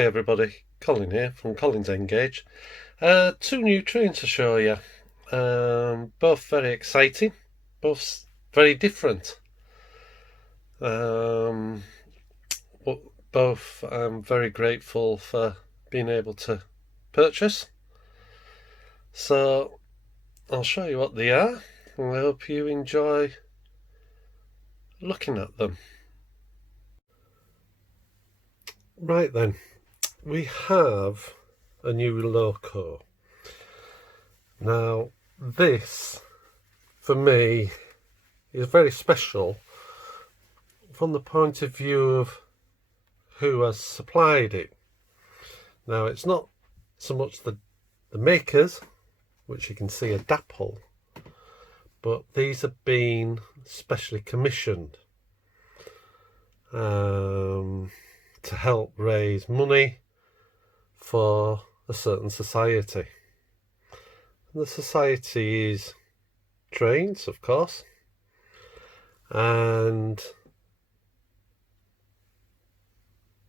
Hi everybody, Colin here from Colin's Engage. Two new trains to show you. Both very exciting, both very different. But both I'm very grateful for being able to purchase. So I'll show you what they are, and I hope you enjoy looking at them. Right then, we have a new loco. Now this, for me, is very special from the point of view of who has supplied it. Now it's not so much the makers, which you can see are Dapple, but these have been specially commissioned to help raise money for a certain society. And the society is trains, of course, and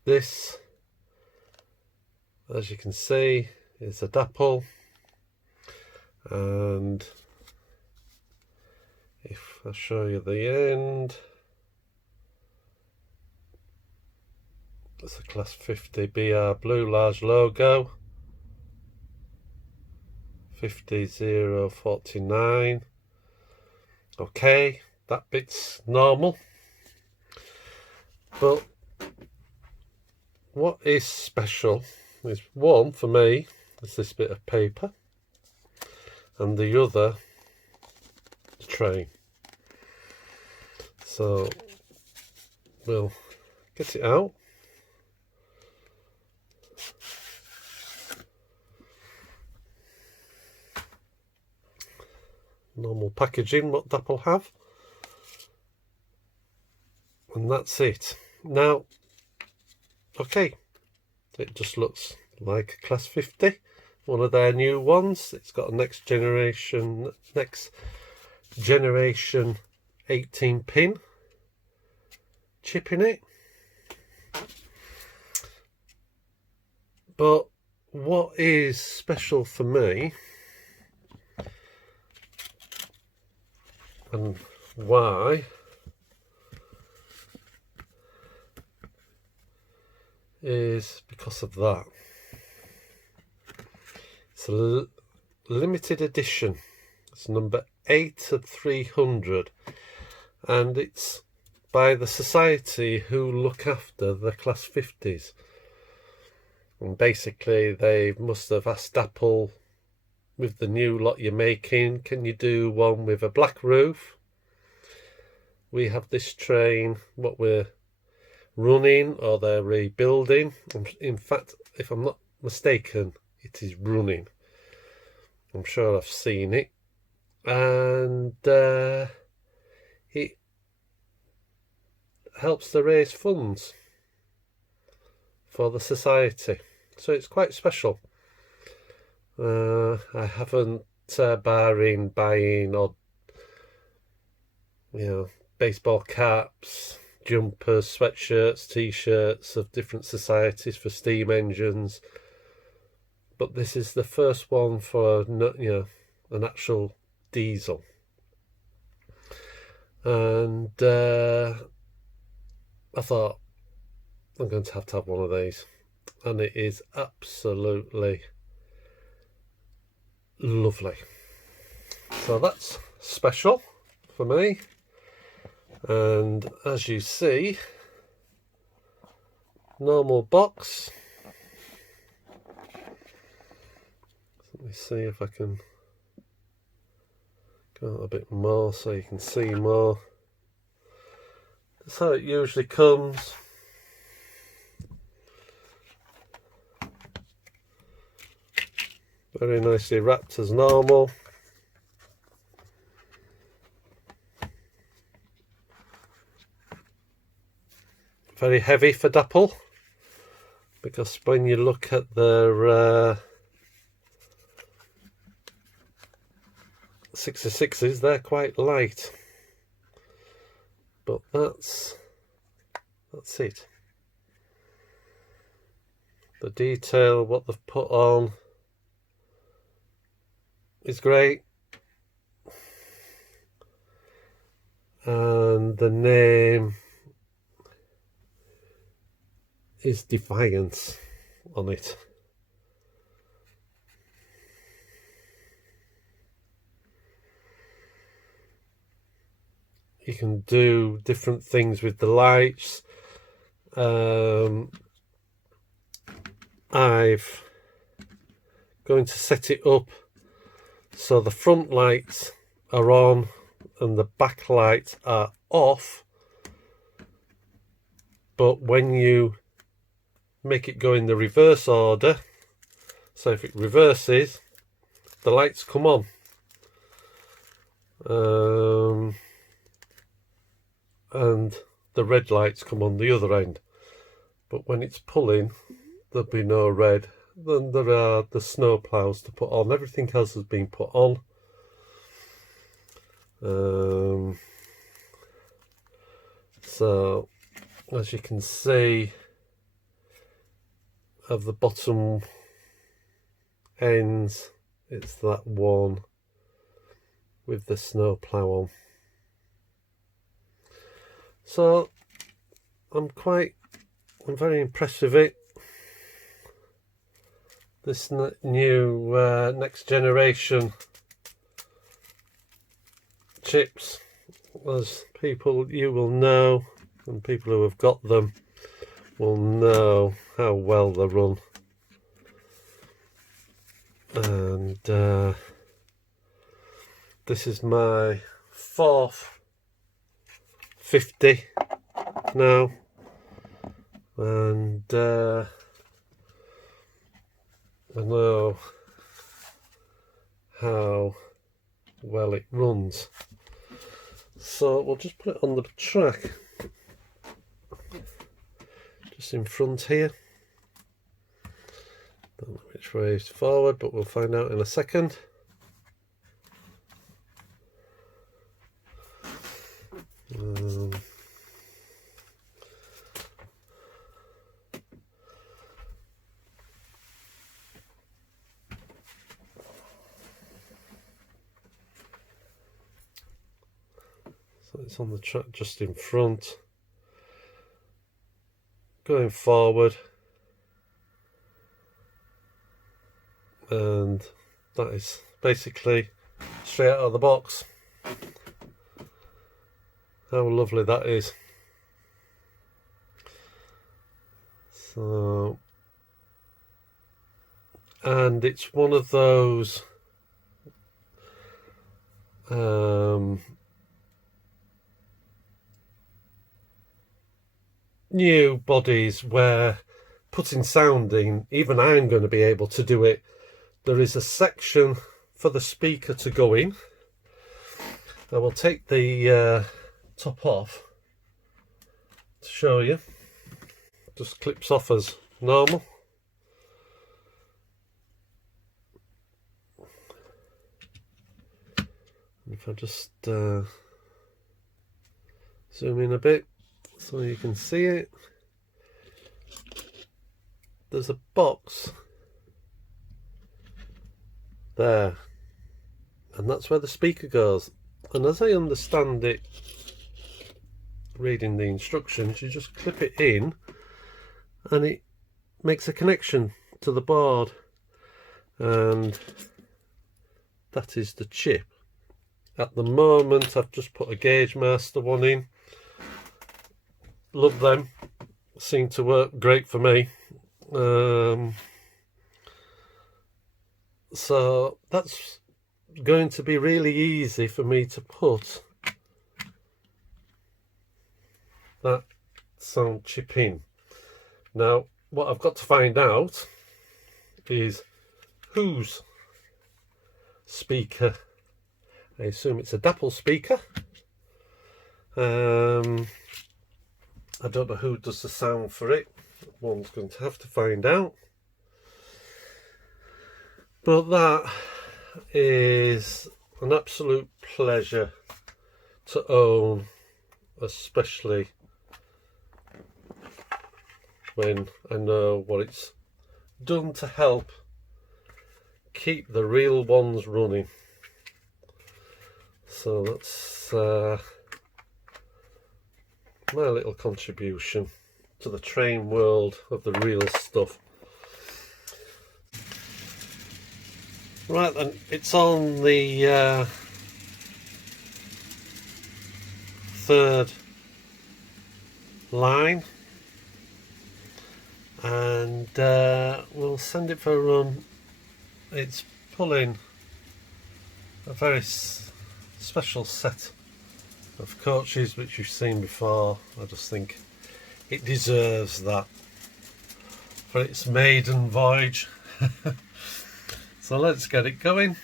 this, as you can see, is a Dapple, and if I show you the end, it's a Class 50 BR blue large logo, 50049. Okay, that bit's normal, but what is special is, one for me is this bit of paper, and the other the train. So we'll get it out. Normal packaging, what Dapple have, and that's it. Now, okay, it just looks like a Class 50, one of their new ones. It's got a next generation 18 pin chip in it. But what is special for me, and why, is because of that. It's a limited edition. It's number 8 of 300, and it's by the society who look after the Class 50s. And basically they must have asked Apple, with the new lot you're making, can you do one with a black roof? We have this train, what we're running, or they're rebuilding. In fact, if I'm not mistaken, it is running. I'm sure I've seen it, and it helps to raise funds for the society, so it's quite special. I haven't, barring buying odd, baseball caps, jumpers, sweatshirts, t-shirts of different societies for steam engines, but this is the first one for an actual diesel, and I thought I'm going to have one of these, and it is absolutely lovely. So that's special for me, and as you see, normal box. Let me see if I can go a bit more so you can see more. That's how it usually comes. Very nicely wrapped as normal. Very heavy for Dapple, because when you look at their 66s, they're quite light. But that's it. The detail, what they've put on, is great. And the name is Defiance on it. You can do different things with the lights. I've going to set it up so the front lights are on and the back lights are off, but when you make it go in the reverse order, so if it reverses, the lights come on. And the red lights come on the other end, but when it's pulling, there'll be no red. Then there are the snow plows to put on. Everything else has been put on. So as you can see, of the bottom ends, it's that one with the snow plow on. So I'm very impressed with it. This new next generation chips, as people you will know, and people who have got them will know how well they run. And this is my fourth 50 now, and I know how well it runs. So we'll just put it on the track, just in front here. Don't know which way is forward, but we'll find out in a second. So it's on the track just in front, going forward, and that is basically straight out of the box. How lovely that is. So, and it's one of those new bodies where putting sound in, even I'm going to be able to do it. There is a section for the speaker to go in. I will take the top off to show you. Just clips off as normal. If I just zoom in a bit so you can see it, there's a box there, and that's where the speaker goes. And as I understand it, reading the instructions, you just clip it in and it makes a connection to the board, and that is the chip. At the moment I've just put a Gauge Master one in. Love them, seem to work great for me. So that's going to be really easy for me to put that sound chip in. Now what I've got to find out is whose speaker. I assume it's a Dapple speaker. I don't know who does the sound for it. One's going to have to find out. But that is an absolute pleasure to own, especially when I know what it's done to help keep the real ones running. So that's my little contribution to the train world of the real stuff. Right then, it's on the third line, and we'll send it for a run. It's pulling a very special set of coaches which you've seen before. I just think it deserves that for its maiden voyage. So let's get it going.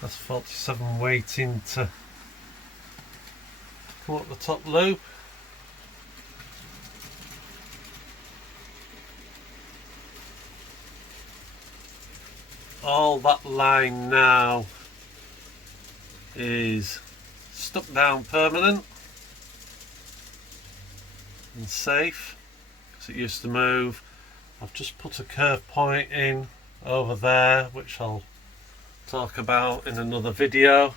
That's 47 waiting to come up the top loop. All that line now is stuck down permanent and safe because it used to move. I've just put a curve point in over there, which I'll talk about in another video.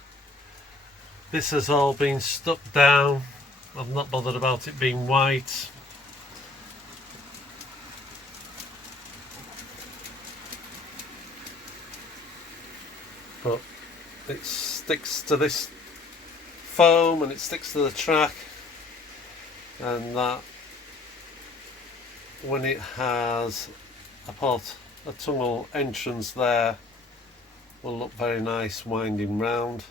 This has all been stuck down. I'm not bothered about it being white. But it sticks to this foam and it sticks to the track, and that when it has a tunnel entrance there will look very nice winding round.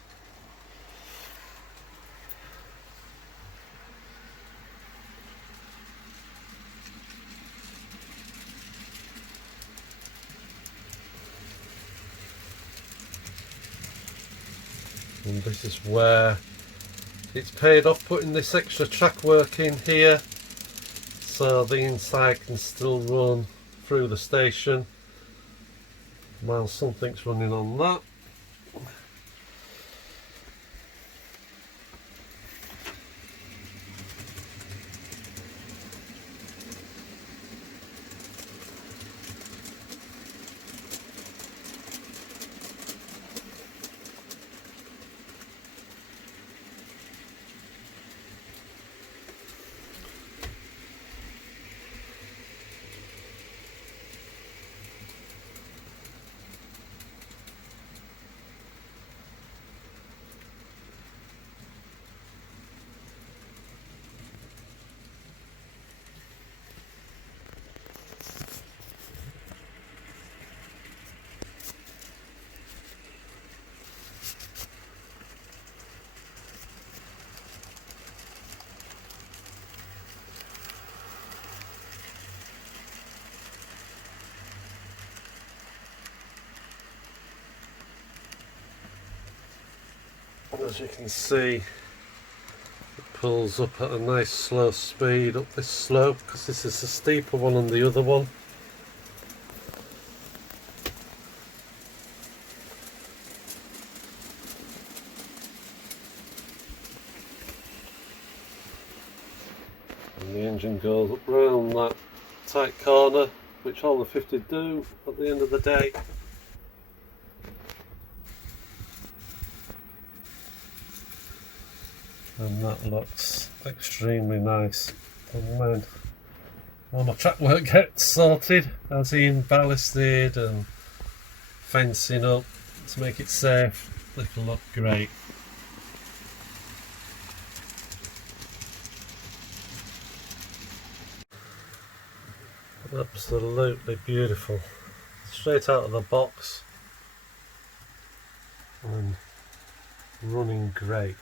And this is where it's paid off putting this extra track work in here, so the inside can still run through the station while something's running on that. As you can see, it pulls up at a nice slow speed up this slope because this is a steeper one than the other one. And the engine goes up round that tight corner, which all the 50 do at the end of the day. And that looks extremely nice. And when all my track work gets sorted, as in ballasted and fencing up to make it safe, it'll look great. Absolutely beautiful. Straight out of the box and running great.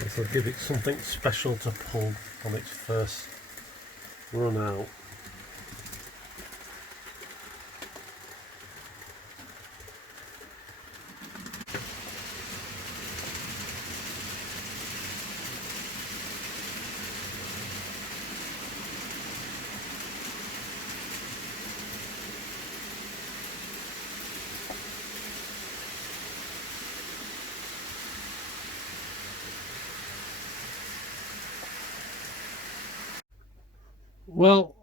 This will give it something special to pull on its first run out. Well,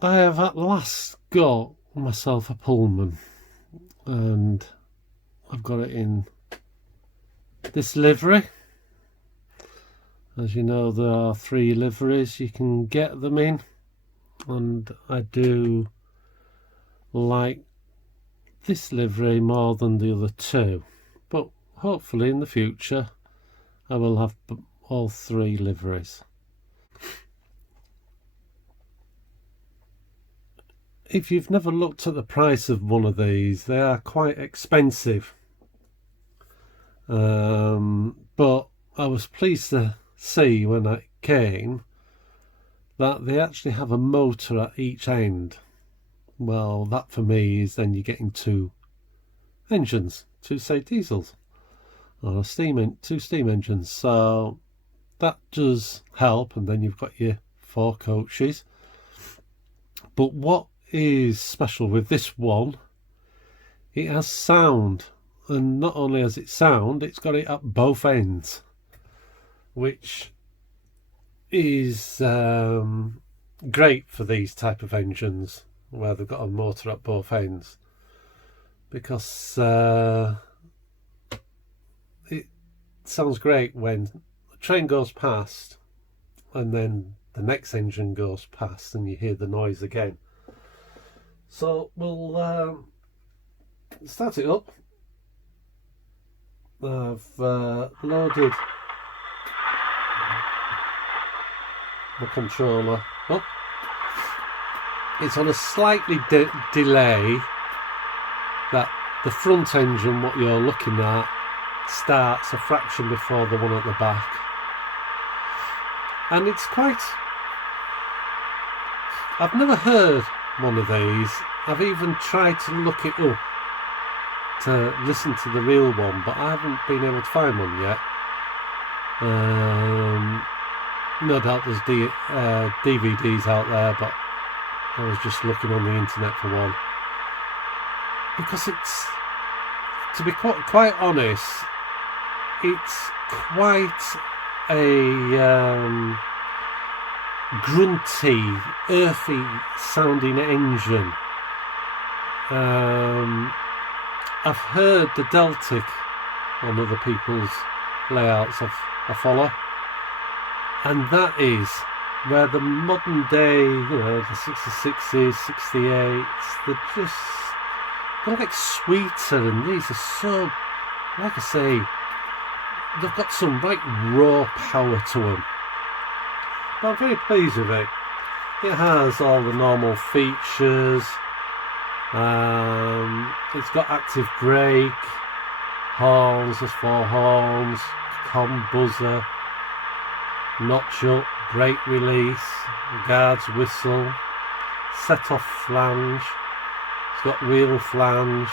I have at last got myself a Pullman, and I've got it in this livery. As you know, there are 3 liveries you can get them in, and I do like this livery more than the other 2, but hopefully in the future I will have all 3 liveries. If you've never looked at the price of one of these, they are quite expensive, but I was pleased to see when I came that they actually have a motor at each end. Well, that for me is then you're getting 2 engines, 2 say diesels, or 2 steam engines, so that does help. And then you've got your 4 coaches. But what is special with this one, it has sound, and not only has it sound, it's got it at both ends, which is great for these type of engines where they've got a motor at both ends, because it sounds great when a train goes past and then the next engine goes past and you hear the noise again. So we'll start it up. I've loaded the controller up. It's on a slightly delay that the front engine, what you're looking at, starts a fraction before the one at the back. And it's quite... I've never heard one of these. I've even tried to look it up to listen to the real one, but I haven't been able to find one yet. No doubt there's DVDs out there, but I was just looking on the internet for one. Because it's, to be quite honest, it's quite a grunty, earthy sounding engine. I've heard the Deltic on other people's layouts I follow, and that is where the modern day, the 66s, 68s, they're like sweeter, and these are so, like I say, they've got some right raw power to them. But I'm very pleased with it. It has all the normal features. It's got active brake, horns, there's 4 horns, com buzzer, notch up, brake release, guard's whistle, set off flange, it's got wheel flange,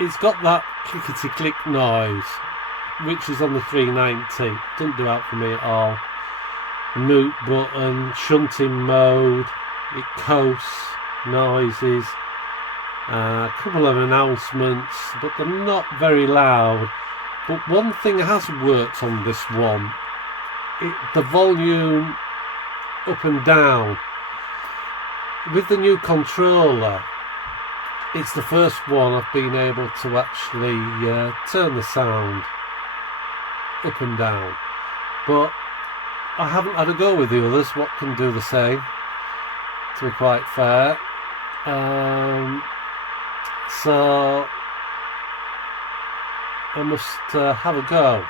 it's got that clickety click noise which is on the 390, doesn't do that for me at all. Mute button, shunting mode, it coasts, noises, a couple of announcements, but they're not very loud. But one thing has worked on this one, the volume up and down. With the new controller, it's the first one I've been able to actually turn the sound up and down. But I haven't had a go with the others, what can do the same, to be quite fair. So I must have a go.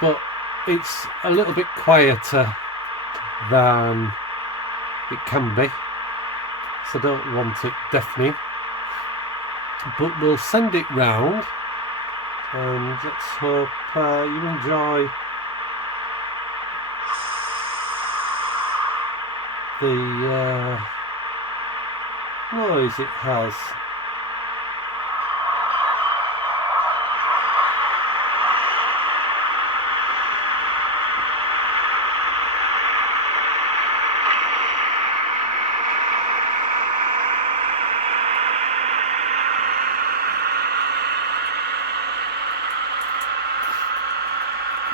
But it's a little bit quieter than it can be, so I don't want it deafening. But we'll send it round, and let's hope you enjoy the noise it has.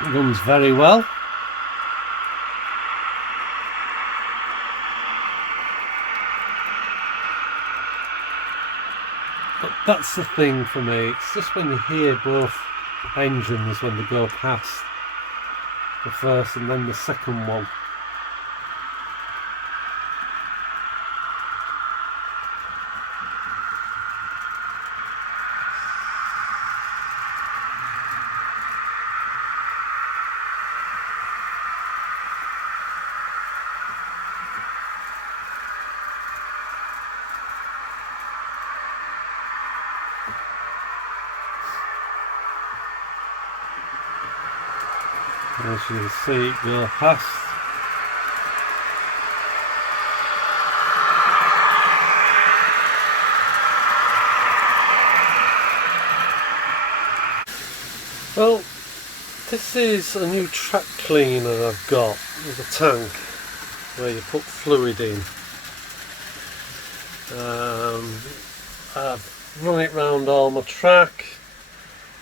It runs very well. But that's the thing for me, it's just when you hear both engines when they go past, the first and then the second one. As you can see it go past. Well, this is a new track cleaner I've got with a tank where you put fluid in. I've run it round all my track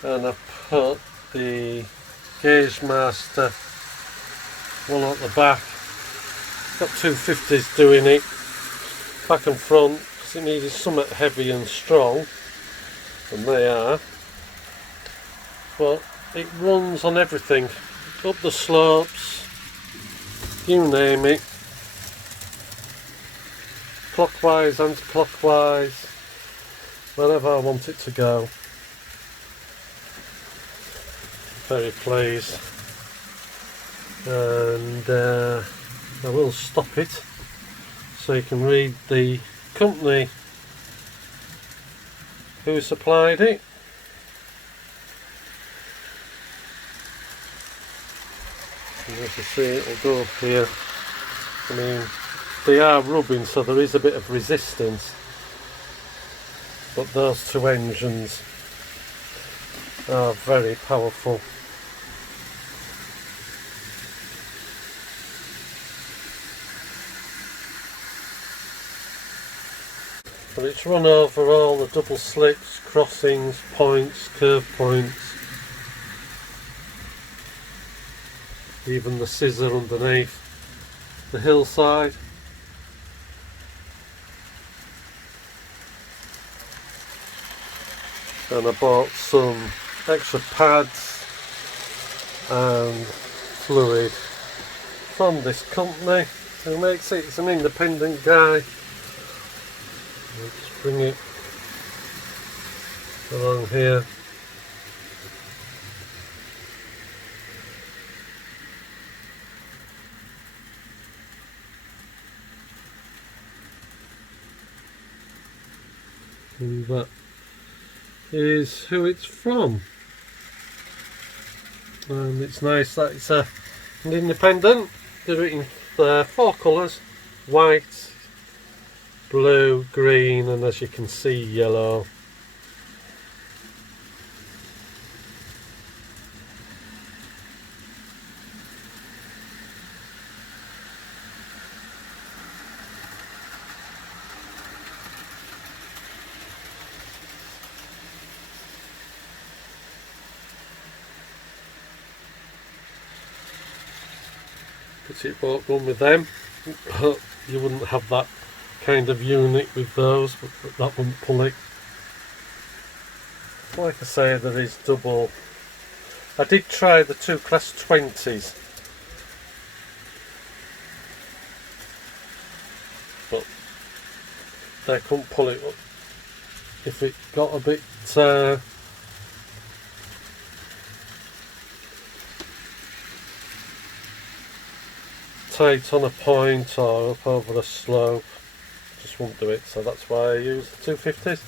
and I've put the Gauge Master one at the back. Got 250s doing it back and front because it needed something heavy and strong, and they are. But it runs on everything, up the slopes, you name it, clockwise, anti-clockwise, wherever I want it to go. Very pleased, and I will stop it so you can read the company who supplied it. And as you see, it'll go up here. I mean, they are rubbing, so there is a bit of resistance, but those two engines are very powerful. But it's run over all the double slips, crossings, points, curve points, even the scissor underneath the hillside. And I bought some extra pads and fluid from this company who makes it. It's an independent guy. I'll just bring it along here. And that is who it's from. And it's nice that it's an independent. They're in 4 colours: white, blue, green, and as you can see, yellow. But it won't run with them. You wouldn't have that kind of unit with those, but that wouldn't pull it. Like I say, there is double. I did try the 2 class 20s, but they couldn't pull it up. If it got a bit tight on a point or up over a slope, just won't do it, so that's why I use the 250s.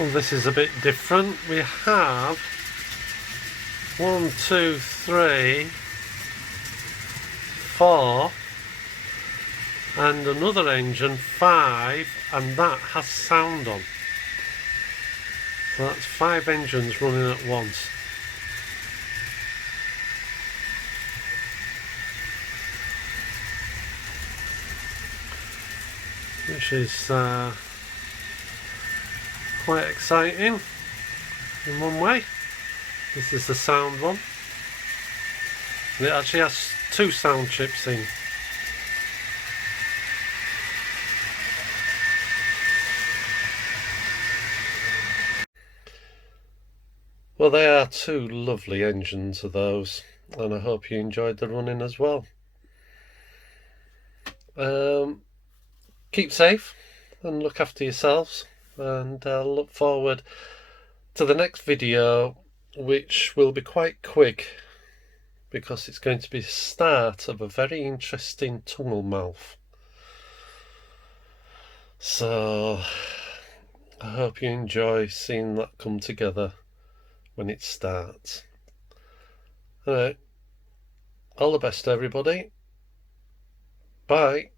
Well, this is a bit different. We have 1, 2, 3, 4 and another engine 5, and that has sound on. So that's 5 engines running at once. Which is quite exciting in one way. This is the sound one. And it actually has 2 sound chips in. Well, they are 2 lovely engines of those, and I hope you enjoyed the running as well. Keep safe and look after yourselves, and I'll look forward to the next video, which will be quite quick because it's going to be the start of a very interesting tunnel mouth. So I hope you enjoy seeing that come together when it starts. Alright, all the best to everybody. Bye.